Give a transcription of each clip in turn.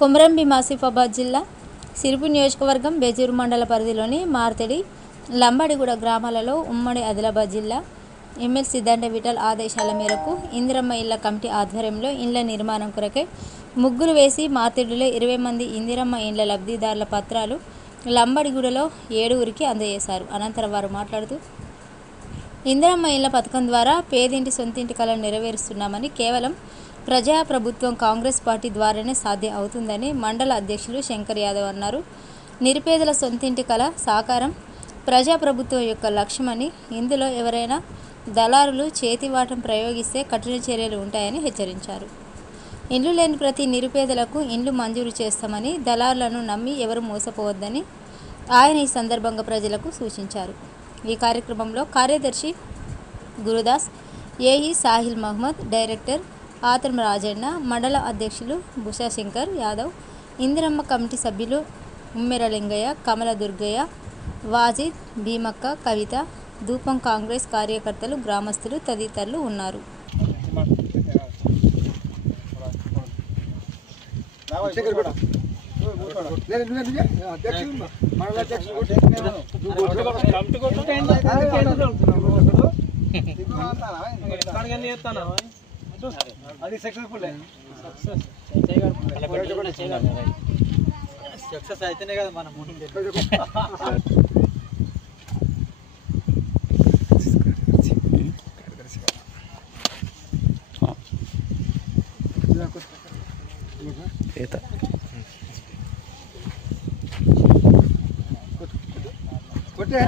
కొమరంభీం ఆసిఫాబాద్ జిల్లా సిరిపూర్ నియోజకవర్గం బేజూరు మండల పరిధిలోని మార్తడి, లంబాడిగూడ గ్రామాలలో ఉమ్మడి ఆదిలాబాద్ జిల్లా ఎమ్మెల్సీ సిద్ధాంట విఠల్ ఆదేశాల మేరకు ఇందిరమ్మ ఇళ్ల కమిటీ ఆధ్వర్యంలో ఇండ్ల నిర్మాణం కొరకై ముగ్గులు వేసి మార్తడిలో 20 మంది ఇందిరమ్మ ఇండ్ల లబ్ధిదారుల పత్రాలు లంబాడిగూడలో 7కి అందజేశారు. అనంతరం వారు మాట్లాడుతూ, ఇందిరమ్మ ఇళ్ల పథకం ద్వారా పేదింటి సొంతింటి కలను నెరవేరుస్తున్నామని, కేవలం ప్రజాప్రభుత్వం కాంగ్రెస్ పార్టీ ద్వారానే సాధ్యం అవుతుందని మండల అధ్యక్షులు శంకర్ యాదవ్ అన్నారు. నిరుపేదల సొంతింటి కల సాకారం ప్రజాప్రభుత్వం యొక్క లక్ష్యమని, ఇందులో ఎవరైనా దళారులు చేతివాటం ప్రయోగిస్తే కఠిన చర్యలు ఉంటాయని హెచ్చరించారు. ఇండ్లు లేని ప్రతి నిరుపేదలకు ఇండ్లు మంజూరు చేస్తామని, దళారులను నమ్మి ఎవరు మోసపోవద్దని ఆయన ఈ సందర్భంగా ప్రజలకు సూచించారు. ఈ కార్యక్రమంలో కార్యదర్శి గురుదాస్, ఏఈ సాహిల్ మహమ్మద్, డైరెక్టర్ ఆత్రం రాజన్న, మండల అధ్యక్షులు బుషా శంకర్ యాదవ్, ఇందిరమ్మ కమిటీ సభ్యులు ఉమ్మెర లింగయ్య, కమల దుర్గయ్య, వాజిద్, భీమక్క, కవిత, ధూపం కాంగ్రెస్ కార్యకర్తలు, గ్రామస్తులు తదితరులు ఉన్నారు. అది సక్సెస్ఫుల్ సక్సెస్ అయితేనే కదా మనం కొట్టే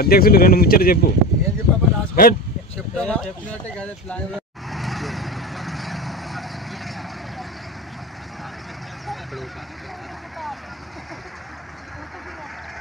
అధ్యక్షులు 2 ముచ్చట చెప్పు.